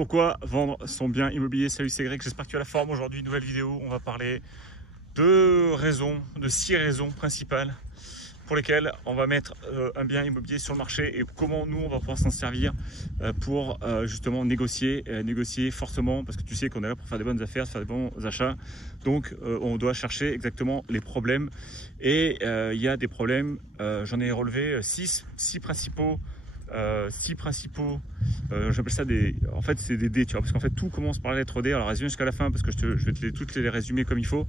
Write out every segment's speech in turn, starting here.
Pourquoi vendre son bien immobilier? Salut, c'est Greg, j'espère que tu as la forme. Aujourd'hui, nouvelle vidéo, on va parler de raisons, de 6 raisons principales pour lesquelles on va mettre un bien immobilier sur le marché et comment nous on va pouvoir s'en servir pour justement négocier fortement, parce que tu sais qu'on est là pour faire des bonnes affaires, faire des bons achats. Donc on doit chercher exactement les problèmes et il y a des problèmes, j'en ai relevé 6 principaux. J'appelle ça des, en fait c'est des dés, tu vois, parce qu'en fait tout commence par la lettre D. Alors résumé jusqu'à la fin parce que je vais toutes les résumer comme il faut.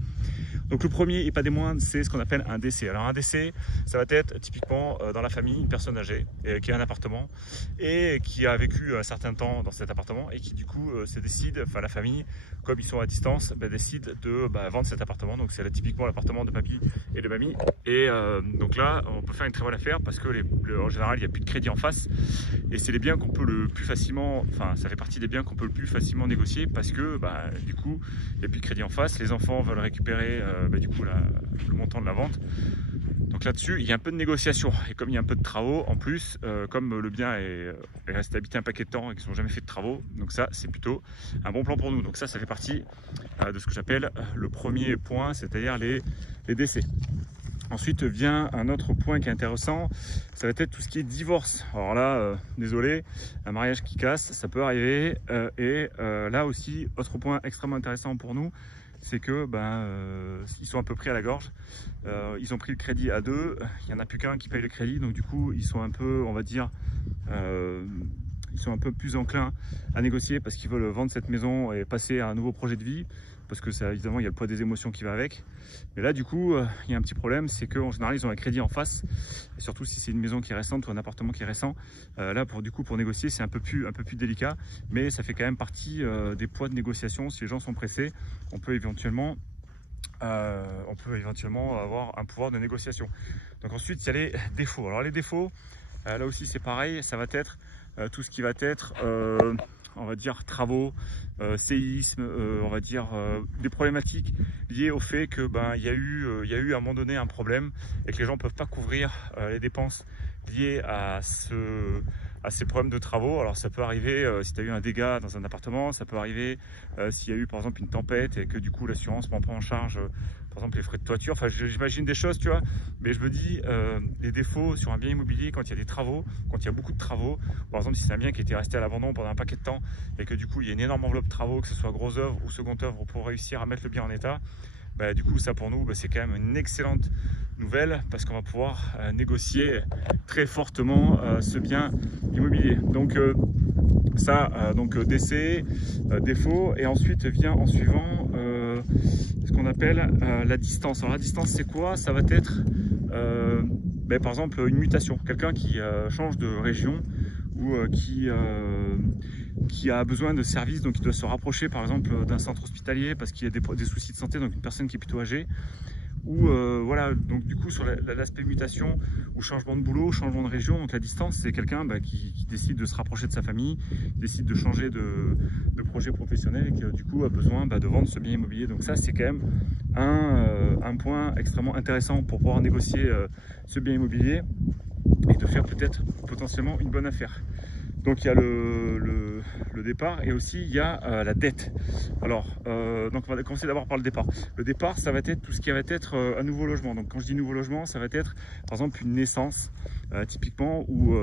Donc le premier et pas des moindres, c'est ce qu'on appelle un décès. Alors un décès, ça va être typiquement dans la famille une personne âgée qui a un appartement et qui a vécu un certain temps dans cet appartement et qui du coup se décide, enfin la famille, comme ils sont à distance, décide de vendre cet appartement. Donc c'est typiquement l'appartement de papy et de mamie. Et donc là, on peut faire une très bonne affaire parce que en général, il n'y a plus de crédit en face. Et c'est les biens qu'on peut le plus facilement, enfin ça fait partie des biens qu'on peut le plus facilement négocier parce que du coup, il n'y a plus de crédit en face. Les enfants veulent récupérer du coup le montant de la vente. Donc là-dessus, il y a un peu de négociation. Et comme il y a un peu de travaux, en plus, comme le bien est resté habité un paquet de temps et qu'ils n'ont jamais fait de travaux, donc ça, c'est plutôt un bon plan pour nous. Donc ça fait partie de ce que j'appelle le premier point, c'est-à-dire les décès. Ensuite vient un autre point qui est intéressant, ça va être tout ce qui est divorce. Alors là, désolé, un mariage qui casse, ça peut arriver. Là aussi, autre point extrêmement intéressant pour nous, c'est que ils sont un peu pris à la gorge. Ils ont pris le crédit à deux, il n'y en a plus qu'un qui paye le crédit, donc du coup ils sont un peu, on va dire, ils sont un peu plus enclins à négocier parce qu'ils veulent vendre cette maison et passer à un nouveau projet de vie, parce que ça, évidemment il y a le poids des émotions qui va avec. Mais là du coup il y a un petit problème, c'est qu'en général ils ont un crédit en face, et surtout si c'est une maison qui est récente ou un appartement qui est récent, là pour négocier c'est un peu plus délicat, mais ça fait quand même partie des poids de négociation. Si les gens sont pressés, on peut éventuellement avoir un pouvoir de négociation. Donc ensuite il y a les défauts. Alors les défauts, là aussi c'est pareil, ça va être tout ce qui va être on va dire travaux, séisme, on va dire des problématiques liées au fait que il y a eu à un moment donné un problème et que les gens ne peuvent pas couvrir les dépenses liées à ces problèmes de travaux. Alors ça peut arriver si tu as eu un dégât dans un appartement, ça peut arriver s'il y a eu par exemple une tempête et que du coup l'assurance prend pas en charge par exemple les frais de toiture. Enfin j'imagine des choses, tu vois, mais je me dis les défauts sur un bien immobilier quand il y a des travaux, quand il y a beaucoup de travaux, par exemple si c'est un bien qui était resté à l'abandon pendant un paquet de temps et que du coup il y a une énorme enveloppe de travaux, que ce soit gros œuvre ou seconde œuvre, pour réussir à mettre le bien en état, du coup ça pour nous c'est quand même une excellente nouvelle parce qu'on va pouvoir négocier très fortement ce bien immobilier. Donc décès, défaut, et ensuite vient en suivant ce qu'on appelle la distance. Alors la distance c'est quoi? Ça va être par exemple une mutation, quelqu'un qui change de région ou qui a besoin de services, donc il doit se rapprocher par exemple d'un centre hospitalier parce qu'il y a des soucis de santé, donc une personne qui est plutôt âgée, ou voilà, donc du coup sur l'aspect mutation ou changement de boulot, changement de région, donc la distance c'est quelqu'un qui décide de se rapprocher de sa famille, décide de changer de projet professionnel et qui du coup a besoin de vendre ce bien immobilier. Donc ça c'est quand même un point extrêmement intéressant pour pouvoir négocier ce bien immobilier et de faire peut-être potentiellement une bonne affaire. Donc il y a le départ et aussi il y a la dette. Alors donc on va commencer d'abord par le départ. Le départ ça va être tout ce qui va être un nouveau logement. Donc quand je dis nouveau logement, ça va être par exemple une naissance typiquement, ou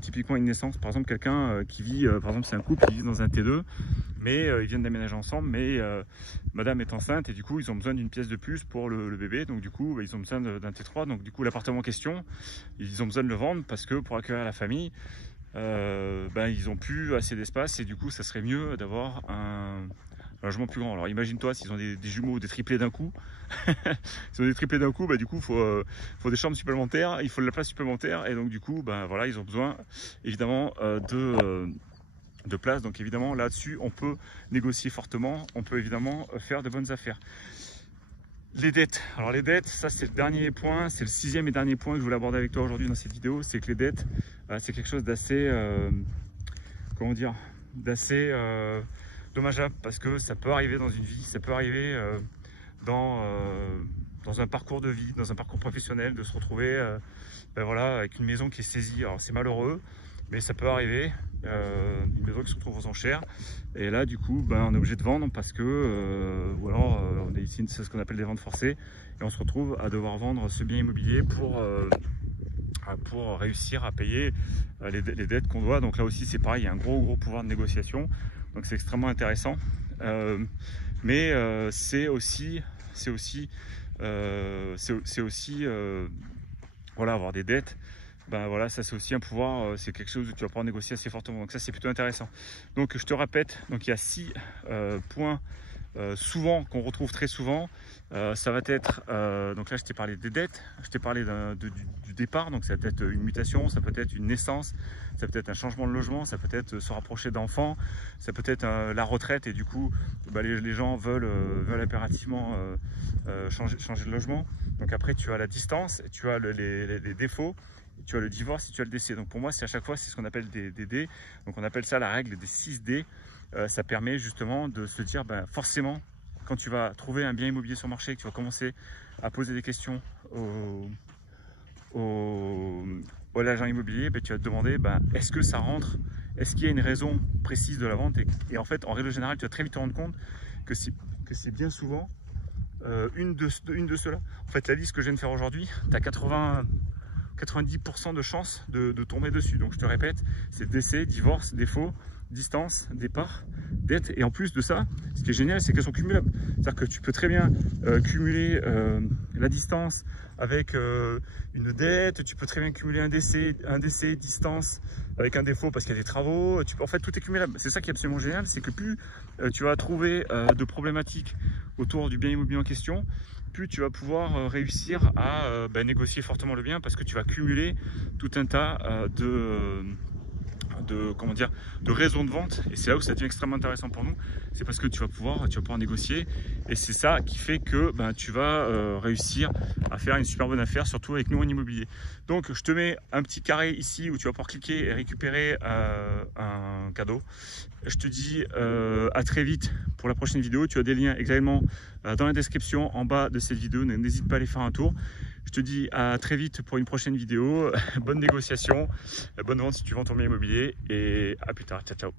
typiquement une naissance, par exemple quelqu'un qui vit, par exemple c'est un couple qui vit dans un T2, mais ils viennent d'aménager ensemble, mais madame est enceinte et du coup ils ont besoin d'une pièce de plus pour le bébé, donc du coup ils ont besoin d'un T3, donc du coup l'appartement en question, ils ont besoin de le vendre parce que pour accueillir la famille, ils n'ont plus assez d'espace et du coup ça serait mieux d'avoir un logement plus grand. Alors imagine-toi s'ils ont des jumeaux ou des triplés d'un coup. S'ils ont des triplés d'un coup, du coup faut des chambres supplémentaires, il faut de la place supplémentaire, et donc du coup voilà, ils ont besoin évidemment de place. Donc évidemment là-dessus on peut négocier fortement, on peut évidemment faire de bonnes affaires. Les dettes. Alors les dettes, ça c'est le dernier point, c'est le 6e et dernier point que je voulais aborder avec toi aujourd'hui dans cette vidéo. C'est que les dettes, c'est quelque chose d'assez, comment dire, d'assez dommageable, parce que ça peut arriver dans une vie, ça peut arriver dans un parcours de vie, dans un parcours professionnel, de se retrouver voilà, avec une maison qui est saisie. Alors c'est malheureux, mais ça peut arriver. une maison qui se retrouve aux enchères. Et là, du coup, ben, on est obligé de vendre parce que, ou alors, on est ici, c'est ce qu'on appelle des ventes forcées, et on se retrouve à devoir vendre ce bien immobilier pour réussir à payer les dettes qu'on doit. Donc là aussi, c'est pareil, il y a un gros pouvoir de négociation. Donc c'est extrêmement intéressant. Mais c'est aussi voilà, avoir des dettes. Ben voilà, ça c'est aussi un pouvoir, c'est quelque chose où tu vas pouvoir négocier assez fortement. Donc ça c'est plutôt intéressant. Donc je te répète, donc il y a 6 points souvent qu'on retrouve très souvent. Ça va être, donc là je t'ai parlé des dettes, je t'ai parlé du départ, donc ça peut être une mutation, ça peut être une naissance, ça peut être un changement de logement, ça peut être se rapprocher d'enfants, ça peut être la retraite et du coup bah, les gens veulent impérativement changer de logement. Donc après tu as la distance, tu as les défauts, tu as le divorce et tu as le décès. Donc pour moi c'est à chaque fois c'est ce qu'on appelle des D, donc on appelle ça la règle des 6 D. Ça permet justement de se dire ben, forcément quand tu vas trouver un bien immobilier sur le marché, que tu vas commencer à poser des questions à l'agent immobilier, ben, tu vas te demander ben, est-ce que ça rentre, est-ce qu'il y a une raison précise de la vente, et en fait en règle générale tu vas très vite te rendre compte que c'est bien souvent une de ceux-là. En fait la liste que je viens de faire aujourd'hui, tu as 90% de chances de tomber dessus. Donc je te répète, c'est décès, divorce, défaut, distance, départ, dette. Et en plus de ça, ce qui est génial, c'est qu'elles sont cumulables. C'est-à-dire que tu peux très bien cumuler la distance avec une dette, tu peux très bien cumuler un décès, distance avec un défaut parce qu'il y a des travaux. En fait, tout est cumulable. C'est ça qui est absolument génial, c'est que plus tu vas trouver de problématiques autour du bien immobilier en question, plus tu vas pouvoir réussir à négocier fortement le bien parce que tu vas cumuler tout un tas de raisons de vente. Et c'est là où ça devient extrêmement intéressant pour nous, c'est parce que tu vas pouvoir négocier, et c'est ça qui fait que tu vas réussir à faire une super bonne affaire, surtout avec nous en immobilier. Donc je te mets un petit carré ici où tu vas pouvoir cliquer et récupérer un cadeau. Je te dis à très vite pour la prochaine vidéo. Tu as des liens également dans la description en bas de cette vidéo, n'hésite pas à aller faire un tour. Je te dis à très vite pour une prochaine vidéo. Bonne négociation, bonne vente si tu vends ton bien immobilier, et à plus tard. Ciao, ciao.